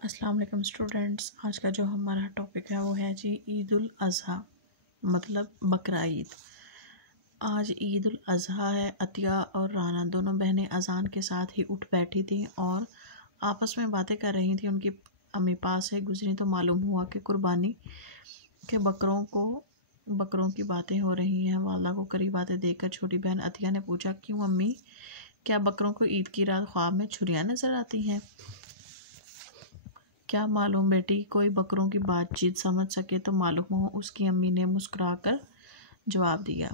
अस्सलाम वालेकुम स्टूडेंट्स। आज का जो हमारा टॉपिक है वो है जी ईद उल अज़हा, मतलब बकरा ईद। आज ईद उल अज़हा है। अतिया और राना दोनों बहनें अजान के साथ ही उठ बैठी थीं और आपस में बातें कर रही थीं। उनकी अम्मी पास से गुजरी तो मालूम हुआ कि कुर्बानी के बकरों की बातें हो रही हैं। वाला को करीब आते देखकर छोटी बहन अतिया ने पूछा, क्यों अम्मी, क्या बकरों को ईद की रात ख्वाब में छुरियाँ नजर आती हैं? क्या मालूम बेटी, कोई बकरों की बातचीत समझ सके तो मालूम हो। उसकी अम्मी ने मुस्कुराकर जवाब दिया,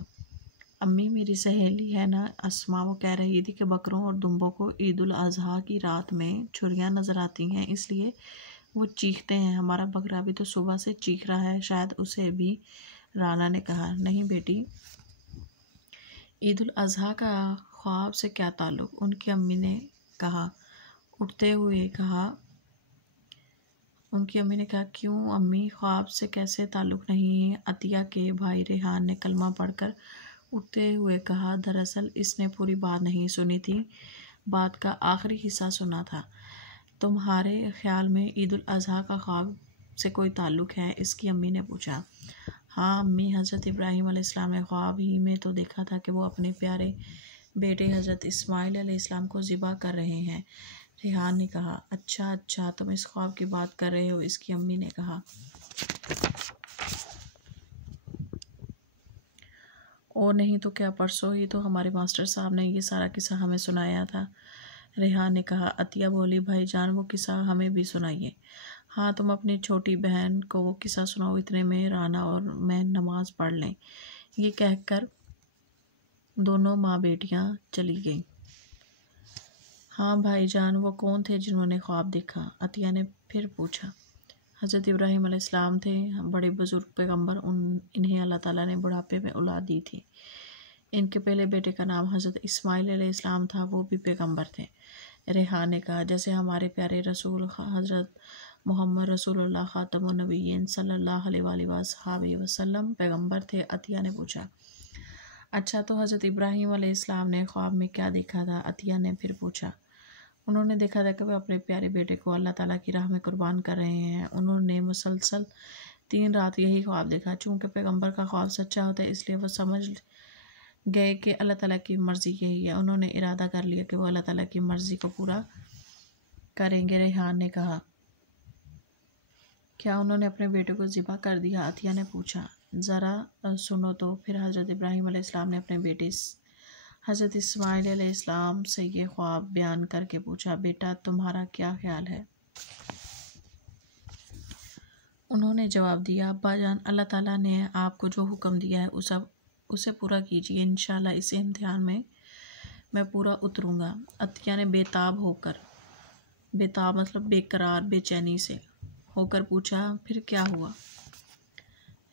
अम्मी मेरी सहेली है ना अस्मा, वो कह रही थी कि बकरों और दुम्बों को ईद उल अज़हा की रात में छुरियाँ नज़र आती हैं, इसलिए वो चीखते हैं। हमारा बकरा भी तो सुबह से चीख रहा है, शायद उसे भी। राना ने कहा, नहीं बेटी, ईद उल अज़हा का ख्वाब से क्या ताल्लुक़? उनकी अम्मी ने कहा। उनकी अम्मी ने कहा, क्यों अम्मी, ख्वाब से कैसे ताल्लुक़ नहीं है? अतिया के भाई रेहान ने कलमा पढ़कर उठते हुए कहा, दरअसल इसने पूरी बात नहीं सुनी थी, बात का आखिरी हिस्सा सुना था। तुम्हारे ख्याल में ईद उल अज़हा का ख्वाब से कोई ताल्लुक़ है? इसकी अम्मी ने पूछा। हाँ अम्मी, हज़रत इब्राहीम अलैहिस्सलाम ने ख्वाब ही में तो देखा था कि वो अपने प्यारे बेटे हज़रत इस्माइल अलैहिस्सलाम को ज़िबा कर रहे हैं। रेहान ने कहा। अच्छा, तुम इस ख्वाब की बात कर रहे हो? इसकी अम्मी ने कहा। और नहीं तो क्या, परसों ही तो हमारे मास्टर साहब ने ये सारा किस्सा हमें सुनाया था। रेहान ने कहा। अतिया बोली, भाईजान वो किस्सा हमें भी सुनाइए। हाँ, तुम अपनी छोटी बहन को वो किस्सा सुनाओ, इतने में राना और मैं नमाज पढ़ लें। ये कहकर दोनों माँ बेटियाँ चली गईं। हाँ भाईजान, वो कौन थे जिन्होंने ख्वाब देखा? अतिया ने फिर पूछा। हज़रत इब्राहीम अलैहिस्सलाम थे, बड़े बुज़ुर्ग पैगंबर। इन्हें अल्लाह ताला ने बुढ़ापे में औलाद दी थी। इनके पहले बेटे का नाम हज़रत इस्माइल अलैहिस्सलाम था, वो भी पैगंबर थे। रेहान ने कहा, जैसे हमारे प्यारे रसूल हज़रत मोहम्मद रसूलुल्लाह ख़ातमुन नबिय्यीन सल्लल्लाहु अलैहि वसल्लम पैगंबर थे। अतिया ने पूछा। अच्छा, तो हज़रत इब्राहीम अलैहिस्सलाम ने ख्वाब में क्या देखा था? अतिया ने फिर पूछा। उन्होंने देखा था कि वे अपने प्यारे बेटे को अल्लाह ताला की राह में कुर्बान कर रहे हैं। उन्होंने मुसलसल 3 रात यही ख्वाब देखा। चूँकि पैगंबर का ख्वाब सच्चा होता है, इसलिए वह समझ गए कि अल्लाह ताला की मर्ज़ी यही है। उन्होंने इरादा कर लिया कि वह अल्लाह ताला की मर्ज़ी को पूरा करेंगे। रेहान ने कहा। क्या उन्होंने अपने बेटे को ज़िबा कर दिया? अतिया ने पूछा। ज़रा सुनो तो। फिर हज़रत इब्राहीम अलैहिस्सलाम ने अपने बेटे हज़रत इस्माइल अलैहिस्सलाम से ये ख्वाब बयान करके पूछा, बेटा तुम्हारा क्या ख्याल है? उन्होंने जवाब दिया, अब्बा जान, अल्लाह ताला ने आपको जो हुक्म दिया है उसे पूरा कीजिए। इंशाल्लाह इस इम्तिहान में मैं पूरा उतरूँगा। अतिया ने बेताब मतलब बेकरार, बेचैनी से होकर पूछा, फिर क्या हुआ?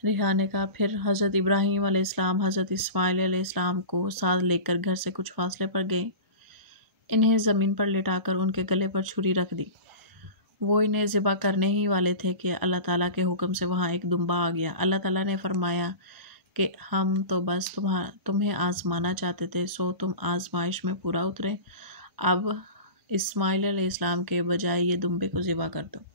रेहान ने कहा, फिर हज़रत इब्राहीम अलैहिस्सलाम हज़रत इस्माइल अलैहिस्सलाम को साथ लेकर घर से कुछ फासले पर गए। इन्हें ज़मीन पर लिटाकर उनके गले पर छुरी रख दी। वो इन्हें ज़िबा करने ही वाले थे कि अल्लाह ताला के हुक्म से वहाँ एक दुम्बा आ गया। अल्लाह ताला ने फरमाया कि हम तो बस तुम्हें आज़माना चाहते थे, सो तुम आज़माइश में पूरा उतरे। अब इस्माइल अलैहिस्सलाम के बजाय ये दुम्बे को ज़िबा कर दो।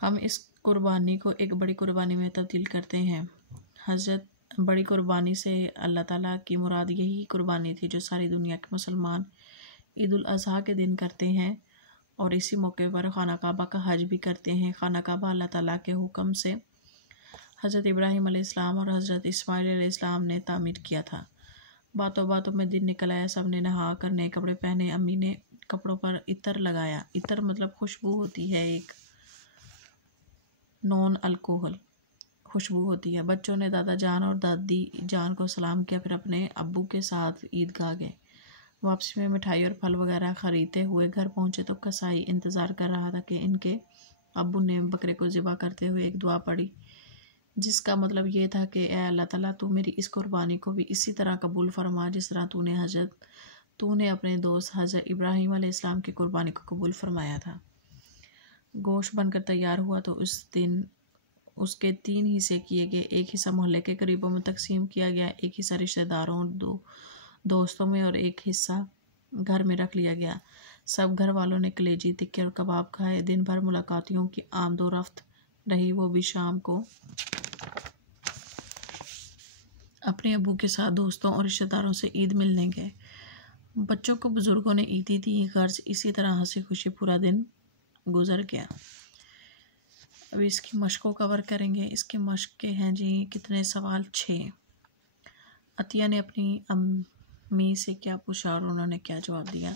हम इस कुर्बानी को एक बड़ी कुर्बानी में तब्दील करते हैं। हज़रत बड़ी कुर्बानी से अल्लाह ताला की मुराद यही कुर्बानी थी जो सारी दुनिया के मुसलमान ईद उल अज़हा के दिन करते हैं और इसी मौके पर खाना काबा का हज भी करते हैं। खाना काबा अल्लाह ताला के हुक्म से हज़रत इब्राहीम अलैहिस्सलाम और हज़रत इस्माइल अलैहिस्सलाम ने तामीर किया था। बातों बातों में दिन निकल आया। सब ने नहा कर नए कपड़े पहने। अम्मी ने कपड़ों पर इतर लगाया। इतर मतलब खुशबू होती है, एक नॉन अल्कोहल खुशबू होती है। बच्चों ने दादा जान और दादी जान को सलाम किया, फिर अपने अब्बू के साथ ईदगाह गए। वापसी में मिठाई और फल वगैरह ख़रीदते हुए घर पहुँचे तो कसाई इंतज़ार कर रहा था कि इनके अब्बू ने बकरे को ज़िबा करते हुए एक दुआ पढ़ी, जिसका मतलब ये था कि ए अल्लाह ताला, तू मेरी इस कुर्बानी को भी इसी तरह कबूल फरमा जिस तरह तूने अपने दोस्त हज़रत इब्राहीम अलैहिस्सलाम की कुर्बानी को कबूल फरमाया था। गोश्त बनकर तैयार हुआ तो उस दिन उसके 3 हिस्से किए गए। एक हिस्सा मोहल्ले के करीबों में तकसीम किया गया, एक हिस्सा रिश्तेदारों दोस्तों में और एक हिस्सा घर में रख लिया गया। सब घर वालों ने कलेजी, टिक्के और कबाब खाए। दिन भर मुलाकातियों की आमदोरफ्त रही। वो भी शाम को अपने अबू के साथ दोस्तों और रिश्तेदारों से ईद मिलने गए। बच्चों को बुजुर्गों ने ईदी दी, गर्ज इसी तरह हंसी खुशी पूरा दिन गुजर गया। अभी इसकी मशकों कवर करेंगे। इसके मश्क के हैं जी कितने सवाल? 6। अतिया ने अपनी अम्मी से क्या पूछा और उन्होंने क्या जवाब दिया?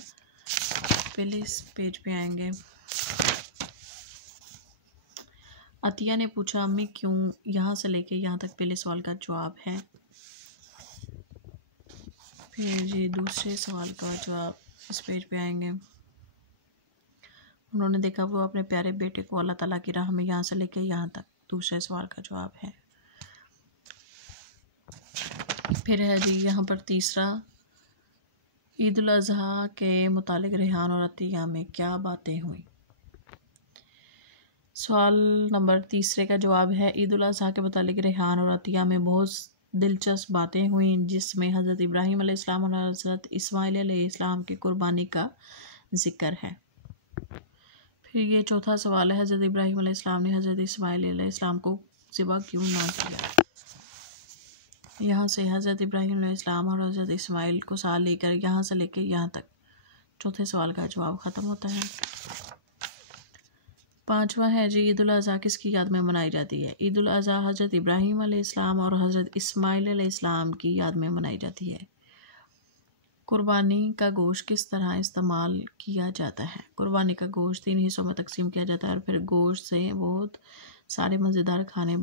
पहले इस पेज पे आएंगे। अतिया ने पूछा अम्मी क्यों, यहाँ से लेके यहाँ तक पहले सवाल का जवाब है। फिर जी दूसरे सवाल का जवाब इस पेज पे आएंगे। उन्होंने देखा वो अपने प्यारे बेटे को अल्लाह ताला की राह में यहाँ से लेके यहाँ तक, दूसरे सवाल का जवाब है। फिर है जी यहाँ पर तीसरा, ईद उल अज़हा के मुतालिक रेहान और अतिया में क्या बातें हुई। सवाल नंबर तीसरे का जवाब है, ईद उल अज़हा के मुतालिक रेहान और अतिया में बहुत दिलचस्प बातें हुई, जिसमें हज़रत इब्राहीम अलैहिस्सलाम और हज़रत इस्माइल अलैहिस्सलाम की कुर्बानी का जिक्र है। फिर ये चौथा सवाल है, हज़रत इब्राहीम अलैहिस्सलाम ने हज़रत इस्माइल अलैहिस्सलाम को ज़िबा क्यों ना किया। यहाँ से हज़रत इब्राहीम अलैहिस्सलाम और हज़रत इस्माइल को साथ लेकर यहाँ से लेकर यहाँ तक चौथे सवाल का जवाब ख़त्म होता है। पांचवा है जी, ईद उल अज़हा किसकी याद में मनाई जाती है। ईद उल अज़हा हज़रत इब्राहीम अलैहिस्सलाम और हज़रत इस्माइल अलैहिस्सलाम की याद में मनाई जाती है। कुर्बानी का गोश्त किस तरह इस्तेमाल किया जाता है। कुर्बानी का गोश्त 3 हिस्सों में तकसीम किया जाता है और फिर गोश्त से बहुत सारे मज़ेदार खाने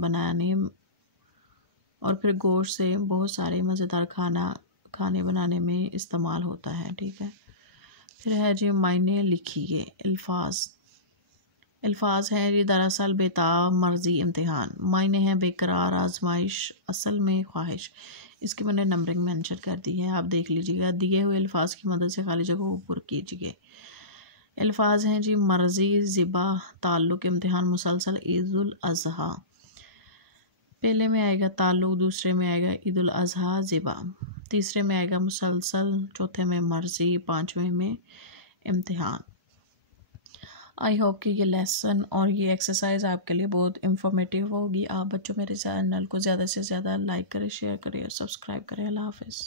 बनाने में इस्तेमाल होता है। ठीक है। फिर है जी मायने लिखिए। अल्फाज हैं ये दरअसल बेताब, मर्जी, इम्तिहान। मायने हैं बेकरार, आजमाइश, असल में ख्वाहिश। इसकी मैंने नंबरिंग मेंशन कर दी है, आप देख लीजिएगा। दिए हुए अल्फाज की मदद से खाली जगह को पूरा कीजिए। अल्फाज हैं जी मर्जी, ज़िबा, ताल्लुक़, इम्तिहान, मुसलसल, ईद उल अज़हा। पहले में आएगा ताल्लुक़, दूसरे में आएगा ईद उल अज़हा, ज़िबा, तीसरे में आएगा मुसलसल, चौथे में मर्जी, पाँचवें में इम्तिहान। आई होप कि ये लेसन और ये एक्सरसाइज आपके लिए बहुत इंफॉर्मेटिव होगी। आप बच्चों मेरे चैनल को ज़्यादा से ज़्यादा लाइक करें, शेयर करें और सब्सक्राइब करें। अल्लाह हाफ़िज़।